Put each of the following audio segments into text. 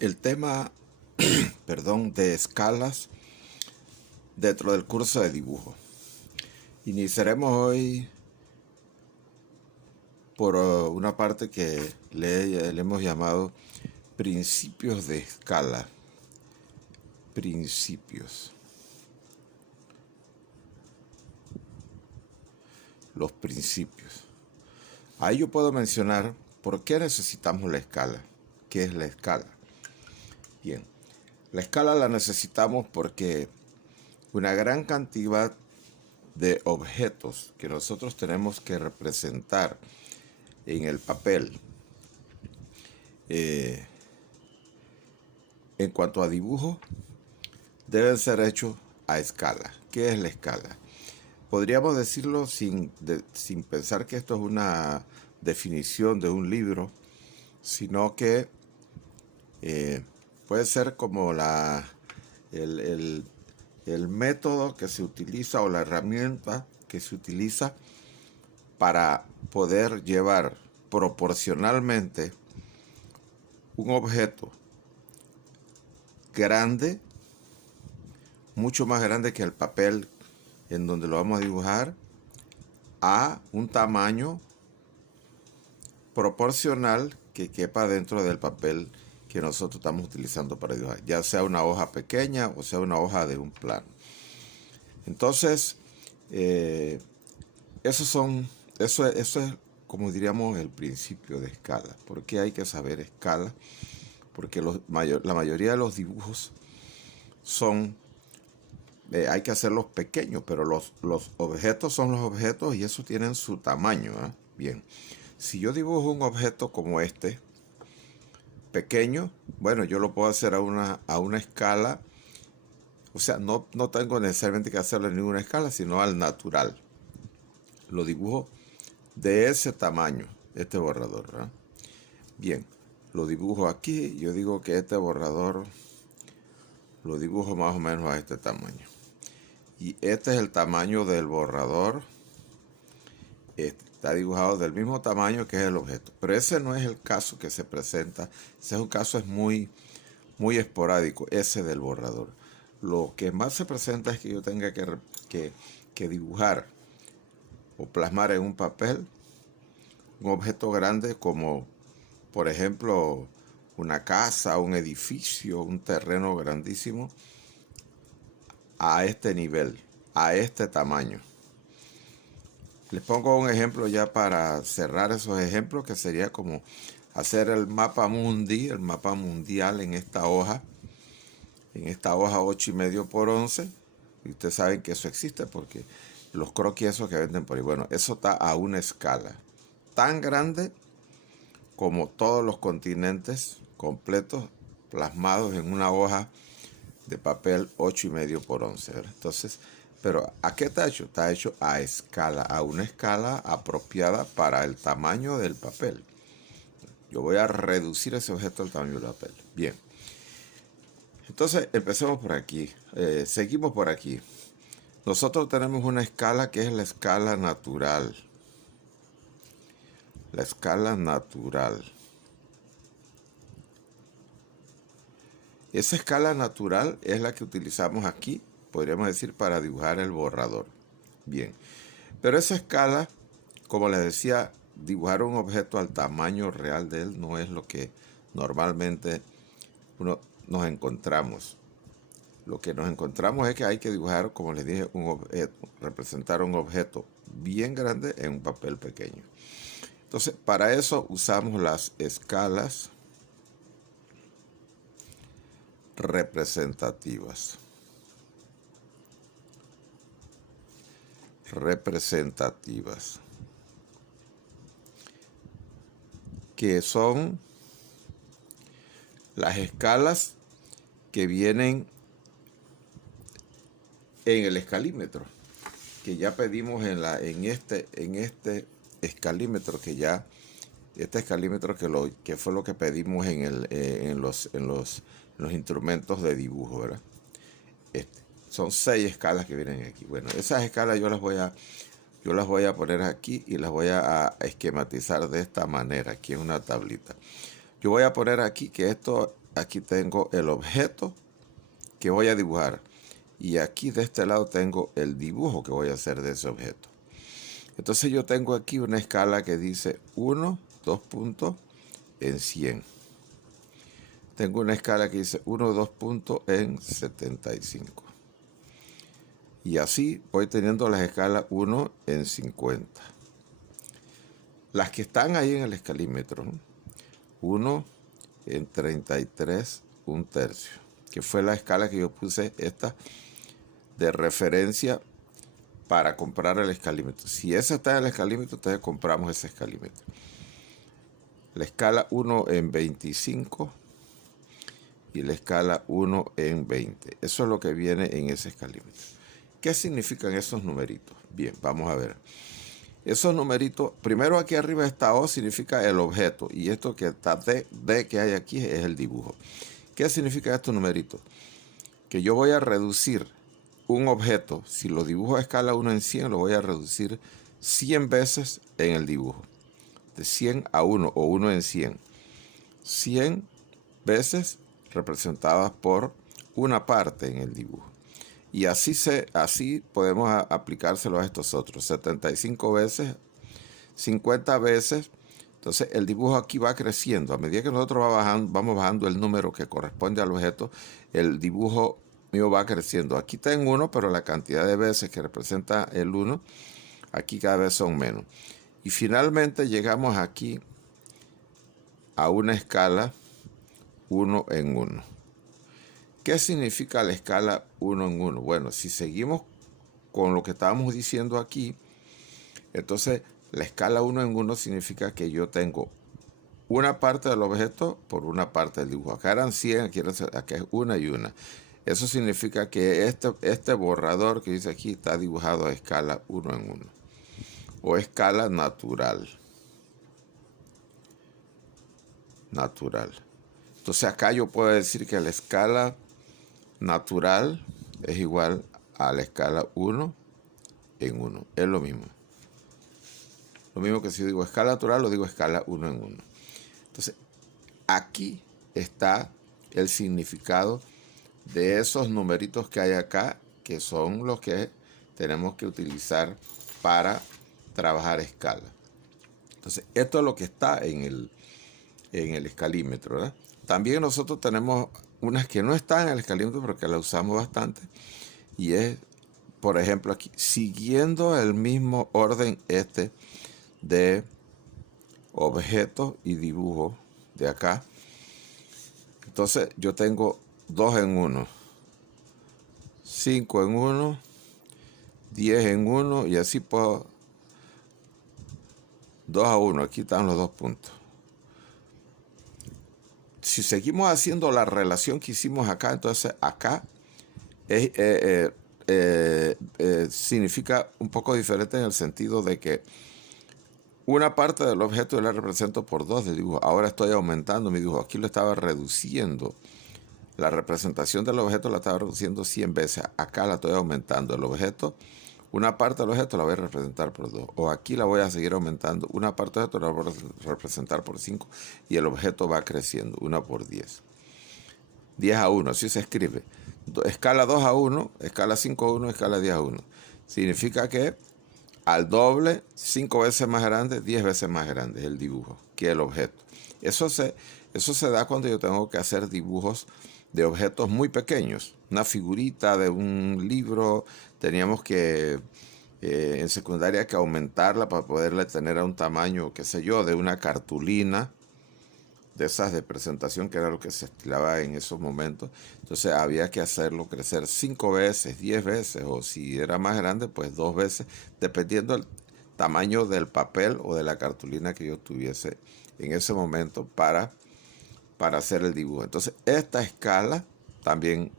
el tema, perdón, de escalas dentro del curso de dibujo. Iniciaremos hoy por una parte que le hemos llamado principios de escala. Principios. Los principios. Ahí yo puedo mencionar por qué necesitamos la escala. ¿Qué es la escala? Bien, la escala la necesitamos porque una gran cantidad de objetos que nosotros tenemos que representar en el papel, en cuanto a dibujo, deben ser hechos a escala. ¿Qué es la escala? Podríamos decirlo sin pensar que esto es una definición de un libro, sino que puede ser como el método que se utiliza o la herramienta que se utiliza para poder llevar proporcionalmente un objeto grande, mucho más grande que el papel en donde lo vamos a dibujar, a un tamaño proporcional que quepa dentro del papel que nosotros estamos utilizando para dibujar, ya sea una hoja pequeña o sea una hoja de un plano. Entonces, eso es como diríamos el principio de escala. ¿Por qué hay que saber escala? Porque la mayoría de los dibujos son, hay que hacerlos pequeños, pero los objetos son los objetos y esos tienen su tamaño, ¿eh? Bien, si yo dibujo un objeto como este, pequeño, bueno, yo lo puedo hacer a una escala, o sea, no tengo necesariamente que hacerlo en ninguna escala, sino al natural. Lo dibujo de ese tamaño, este borrador, ¿verdad? Bien, lo dibujo aquí, yo digo que este borrador lo dibujo más o menos a este tamaño. Y este es el tamaño del borrador. Está dibujado del mismo tamaño que es el objeto. Pero ese no es el caso que se presenta. Ese es un caso muy esporádico, ese del borrador. Lo que más se presenta es que yo tenga que dibujar o plasmar en un papel un objeto grande como, por ejemplo, una casa, un edificio, un terreno grandísimo, a este nivel, a este tamaño. Les pongo un ejemplo ya para cerrar esos ejemplos, que sería como hacer el mapa mundi, el mapa mundial en esta hoja 8,5 por 11. Y ustedes saben que eso existe porque los croquis esos que venden por ahí, bueno, eso está a una escala tan grande como todos los continentes completos plasmados en una hoja de papel 8,5 por 11, ¿verdad? Entonces, pero ¿a qué está hecho? Está hecho a escala, a una escala apropiada para el tamaño del papel. Yo voy a reducir ese objeto al tamaño del papel. Bien. Entonces, empecemos por aquí. Seguimos por aquí. Nosotros tenemos una escala que es la escala natural. La escala natural. Esa escala natural es la que utilizamos aquí, podríamos decir, para dibujar el borrador. Bien, pero esa escala, como les decía, dibujar un objeto al tamaño real de él no es lo que normalmente nos encontramos. Lo que nos encontramos es que hay que dibujar, como les dije, representar un objeto bien grande en un papel pequeño. Entonces, para eso usamos las escalas representativas. Que son las escalas que vienen en el escalímetro, que ya pedimos en este escalímetro, este escalímetro que fue lo que pedimos en los instrumentos de dibujo, ¿verdad? Son 6 escalas que vienen aquí. Bueno, esas escalas yo las voy a poner aquí y las voy a esquematizar de esta manera, aquí en una tablita. Yo voy a poner aquí que esto aquí tengo el objeto que voy a dibujar. Y aquí de este lado tengo el dibujo que voy a hacer de ese objeto. Entonces yo tengo aquí una escala que dice 1, 2 puntos en 100. Tengo una escala que dice 1, 2 puntos en 75. Y así voy teniendo las escalas 1 en 50. Las que están ahí en el escalímetro, 1 en 33, un tercio, que fue la escala que yo puse esta de referencia para comprar el escalímetro. Si esa está en el escalímetro, entonces compramos ese escalímetro. La escala 1 en 25 y la escala 1 en 20. Eso es lo que viene en ese escalímetro. ¿Qué significan esos numeritos? Bien, vamos a ver. Esos numeritos, primero aquí arriba está O, significa el objeto. Y esto que está D que hay aquí es el dibujo. ¿Qué significa estos numeritos? Que yo voy a reducir un objeto, si lo dibujo a escala 1 en 100, lo voy a reducir 100 veces en el dibujo. De 100 a 1 o 1 en 100. 100 veces representadas por una parte en el dibujo. Y así podemos aplicárselo a estos otros. 75 veces, 50 veces. Entonces el dibujo aquí va creciendo. A medida que nosotros vamos bajando el número que corresponde al objeto, el dibujo mío va creciendo. Aquí está en 1, pero la cantidad de veces que representa el 1, aquí cada vez son menos. Y finalmente llegamos aquí a una escala 1 en 1. ¿Qué significa la escala 1 en 1? Bueno, si seguimos con lo que estábamos diciendo aquí, entonces la escala 1 en 1 significa que yo tengo una parte del objeto por una parte del dibujo. Acá eran 100, aquí es una y una. Eso significa que este borrador que dice aquí está dibujado a escala 1 en 1. O escala natural. Entonces acá yo puedo decir que la escala natural es igual a la escala 1 en 1. Es lo mismo. Lo mismo que si digo escala natural, lo digo escala 1 en 1. Entonces, aquí está el significado de esos numeritos que hay acá, que son los que tenemos que utilizar para trabajar escala. Entonces, esto es lo que está en el escalímetro, ¿verdad? También nosotros tenemos unas que no están en el escalímetro, pero que la usamos bastante. Y es, por ejemplo, aquí, siguiendo el mismo orden de objetos y dibujos de acá. Entonces, yo tengo 2 en 1, 5 en 1, 10 en 1 y así puedo 2 a 1. Aquí están los 2 puntos. Si seguimos haciendo la relación que hicimos acá, entonces acá significa un poco diferente en el sentido de que una parte del objeto yo la represento por 2 de dibujo. Ahora estoy aumentando mi dibujo. Aquí lo estaba reduciendo. La representación del objeto la estaba reduciendo 100 veces. Acá la estoy aumentando. El objeto, una parte del objeto la voy a representar por 2. O aquí la voy a seguir aumentando. Una parte del objeto la voy a representar por 5. Y el objeto va creciendo. 1 por 10. 10 a 1. Así se escribe. Escala 2 a 1, escala 5 a 1, escala 10 a 1. Significa que al doble, 5 veces más grande, 10 veces más grande es el dibujo que el objeto. Eso se da cuando yo tengo que hacer dibujos de objetos muy pequeños. Una figurita de un libro, teníamos que en secundaria que aumentarla para poderla tener a un tamaño, qué sé yo, de una cartulina, de esas de presentación, que era lo que se estilaba en esos momentos. Entonces había que hacerlo crecer 5 veces, 10 veces, o si era más grande, pues 2 veces, dependiendo del tamaño del papel o de la cartulina que yo tuviese en ese momento para hacer el dibujo. Entonces esta escala también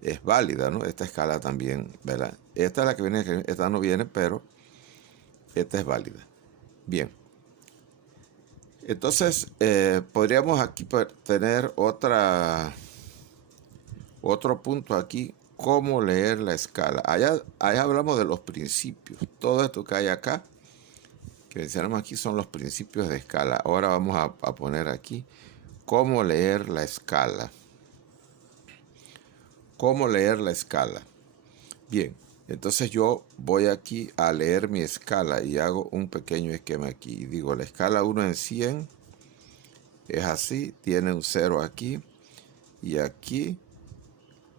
es válida, ¿no? Esta escala también, ¿verdad? Esta es la que viene, esta no viene, pero esta es válida. Bien. Entonces, podríamos aquí tener otro punto aquí, cómo leer la escala. Allá hablamos de los principios. Todo esto que hay acá, que mencionamos aquí, son los principios de escala. Ahora vamos a poner aquí cómo leer la escala. ¿Cómo leer la escala? Bien, entonces yo voy aquí a leer mi escala y hago un pequeño esquema aquí. Y digo, la escala 1 en 100 es así, tiene un 0 aquí y aquí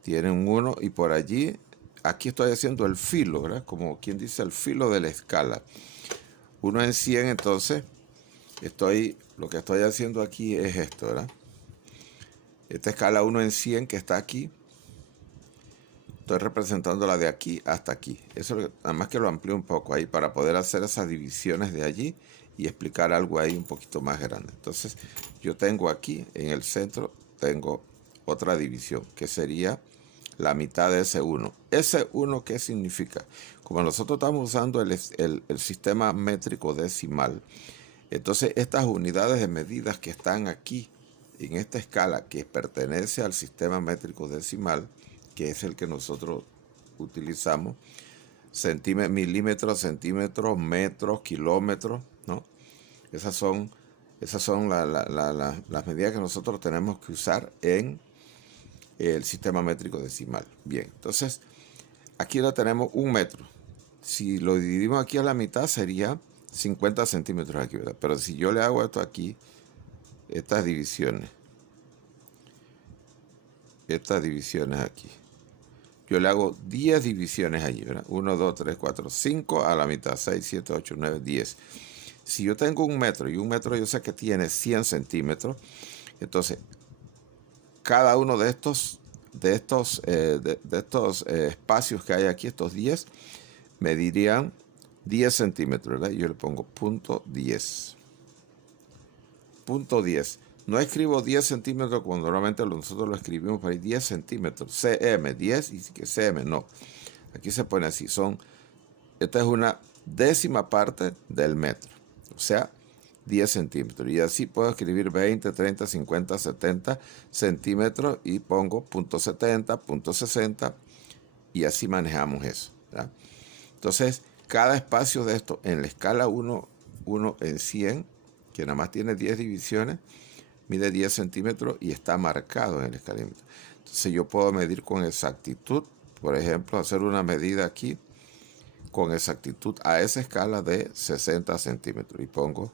tiene un 1 y por allí, aquí estoy haciendo el filo, ¿verdad? Como quien dice el filo de la escala. 1 en 100, entonces, lo que estoy haciendo aquí es esto, ¿verdad? Esta escala 1 en 100 que está aquí, estoy representándola de aquí hasta aquí. Eso nada más que lo amplío un poco ahí para poder hacer esas divisiones de allí y explicar algo ahí un poquito más grande. Entonces, yo tengo aquí, en el centro, tengo otra división, que sería la mitad de ese 1. ¿Ese 1 qué significa? Como nosotros estamos usando el sistema métrico decimal, entonces estas unidades de medidas que están aquí, en esta escala que pertenece al sistema métrico decimal, que es el que nosotros utilizamos, milímetros, centímetros, metros, kilómetros, ¿no? Esas son las medidas que nosotros tenemos que usar en el sistema métrico decimal. Bien, entonces aquí lo tenemos 1 metro. Si lo dividimos aquí a la mitad sería 50 centímetros aquí, ¿verdad? Pero si yo le hago esto aquí, estas divisiones aquí, yo le hago 10 divisiones allí, ¿verdad? 1, 2, 3, 4, 5 a la mitad, 6, 7, 8, 9, 10. Si yo tengo 1 metro y 1 metro yo sé que tiene 100 centímetros, entonces cada uno de estos espacios que hay aquí, estos 10, medirían 10 centímetros, ¿verdad? Yo le pongo punto 10. Punto 10. No escribo 10 centímetros cuando normalmente nosotros lo escribimos para 10 centímetros. cm, 10 y que cm, no. Aquí se pone así. Esta es una décima parte del metro. O sea, 10 centímetros. Y así puedo escribir 20, 30, 50, 70 centímetros y pongo punto 70, punto 60 y así manejamos eso, ¿verdad? Entonces, cada espacio de esto en la escala 1 en 100, que nada más tiene 10 divisiones, mide 10 centímetros y está marcado en el escalímetro. Entonces yo puedo medir con exactitud, por ejemplo, hacer una medida aquí con exactitud a esa escala de 60 centímetros y pongo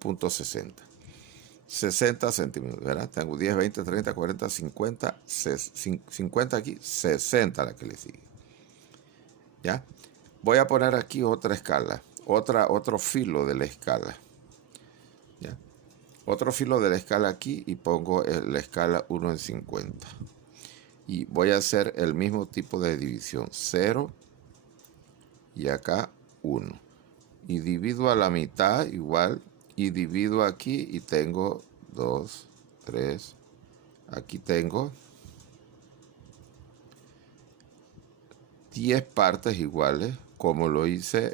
punto 60. 60 centímetros, ¿verdad? Tengo 10, 20, 30, 40, 50, 50 aquí, 60 la que le sigue. ¿Ya? Voy a poner aquí otra escala, otro filo de la escala. ¿Ya? Otro filo de la escala aquí y pongo la escala 1 en 50. Y voy a hacer el mismo tipo de división, 0 y acá 1. Y divido a la mitad igual y divido aquí y tengo 2, 3, aquí tengo 10 partes iguales, como lo hice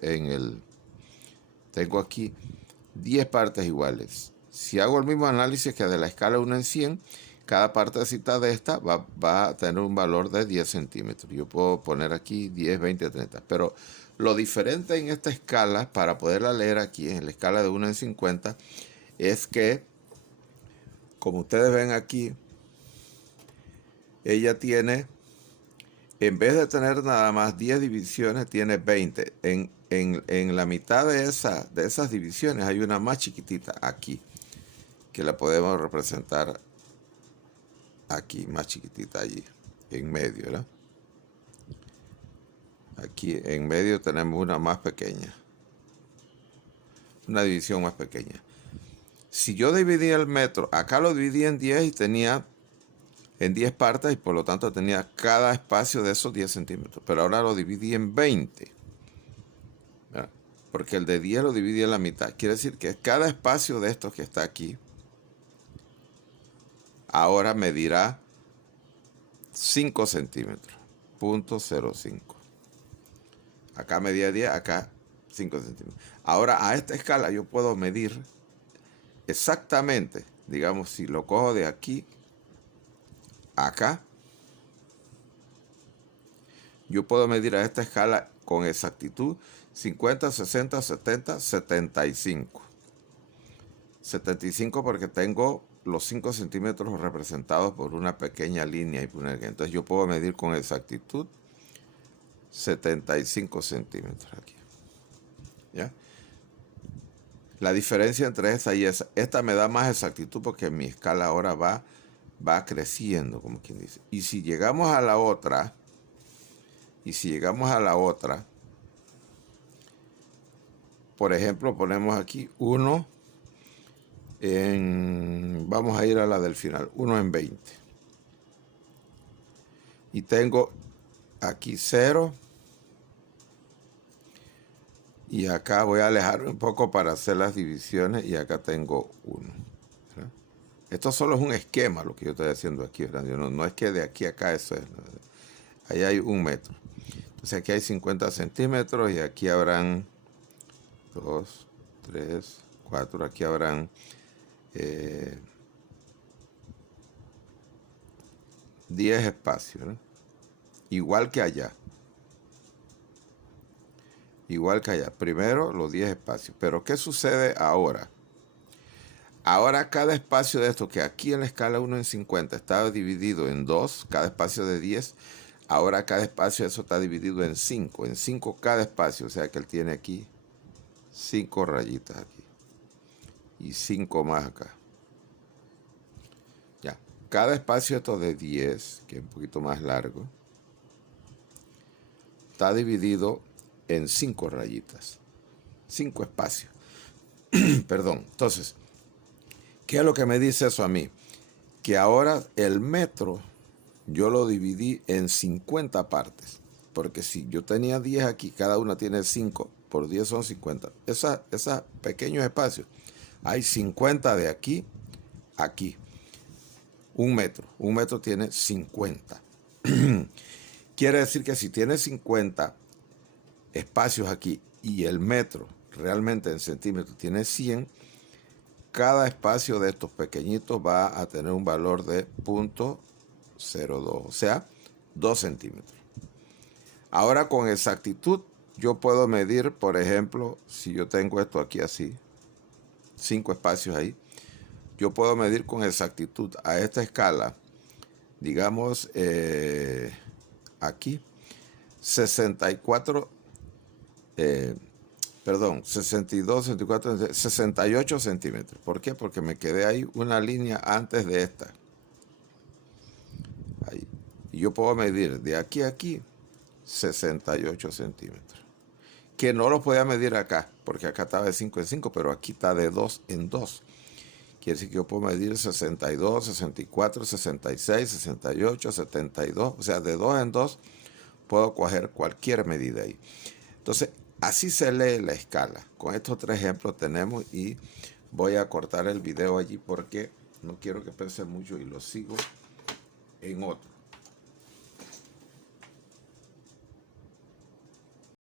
tengo aquí 10 partes iguales. Si hago el mismo análisis que de la escala 1 en 100, cada partecita de esta va a tener un valor de 10 centímetros. Yo puedo poner aquí 10, 20, 30. Pero lo diferente en esta escala, para poderla leer aquí, en la escala de 1 en 50, es que, como ustedes ven aquí, ella tiene, en vez de tener nada más 10 divisiones, tiene 20. En la mitad de esas divisiones hay una más chiquitita aquí, que la podemos representar aquí, más chiquitita allí, en medio, ¿verdad? Aquí en medio tenemos una más pequeña, una división más pequeña. Si yo dividía el metro, acá lo dividí en 10 y tenía en 10 partes y por lo tanto tenía cada espacio de esos 10 centímetros. Pero ahora lo dividí en 20, ¿verdad? Porque el de 10 lo dividí en la mitad. Quiere decir que cada espacio de estos que está aquí ahora medirá 5 centímetros, punto 0,5. Acá medía 10, acá 5 centímetros. Ahora a esta escala yo puedo medir exactamente, digamos, si lo cojo de aquí a acá, yo puedo medir a esta escala con exactitud 50, 60, 70, 75. 75 porque tengo los 5 centímetros representados por una pequeña línea y poner. Entonces yo puedo medir con exactitud 75 centímetros aquí. ¿Ya? La diferencia entre esta y esta me da más exactitud porque mi escala ahora va creciendo, como quien dice. Y si llegamos a la otra, por ejemplo, ponemos aquí 1 vamos a ir a la del final, 1 en 20. Y tengo aquí 0. Y acá voy a alejarme un poco para hacer las divisiones y acá tengo 1. ¿Verdad? Esto solo es un esquema lo que yo estoy haciendo aquí, ¿verdad? No es que de aquí a acá eso es. Ahí hay 1 metro. Entonces aquí hay 50 centímetros y aquí habrán 2, 3, 4. Aquí habrán 10 espacios, ¿verdad? Igual que allá. Igual que allá. Primero los 10 espacios. Pero ¿qué sucede ahora? Ahora cada espacio de esto, que aquí en la escala 1 en 50 estaba dividido en 2, cada espacio de 10, ahora cada espacio de eso está dividido en 5. En 5 cada espacio. O sea que él tiene aquí 5 rayitas aquí. Y 5 más acá. Ya. Cada espacio esto de 10, que es un poquito más largo, está dividido en 5 rayitas, 5 espacios. Perdón. Entonces, ¿qué es lo que me dice eso a mí? Que ahora el metro yo lo dividí en 50 partes. Porque si yo tenía 10 aquí, cada una tiene 5, por 10 son 50. Esos pequeños espacios, hay 50 de aquí a aquí. 1 metro. 1 metro tiene 50. Quiere decir que si tiene 50 espacios aquí y el metro realmente en centímetros tiene 100, cada espacio de estos pequeñitos va a tener un valor de 0.02, o sea, 2 centímetros. Ahora con exactitud yo puedo medir, por ejemplo, si yo tengo esto aquí así, 5 espacios ahí, yo puedo medir con exactitud a esta escala, digamos, aquí, 62, 64, 68 centímetros. ¿Por qué? Porque me quedé ahí una línea antes de esta. Ahí. Y yo puedo medir de aquí a aquí 68 centímetros. Que no lo podía medir acá, porque acá estaba de 5 en 5, pero aquí está de 2 en 2. Quiere decir que yo puedo medir 62, 64, 66, 68, 72. O sea, de 2 en 2 puedo coger cualquier medida ahí. Entonces, así se lee la escala. Con estos 3 ejemplos tenemos y voy a cortar el video allí porque no quiero que pese mucho y lo sigo en otro.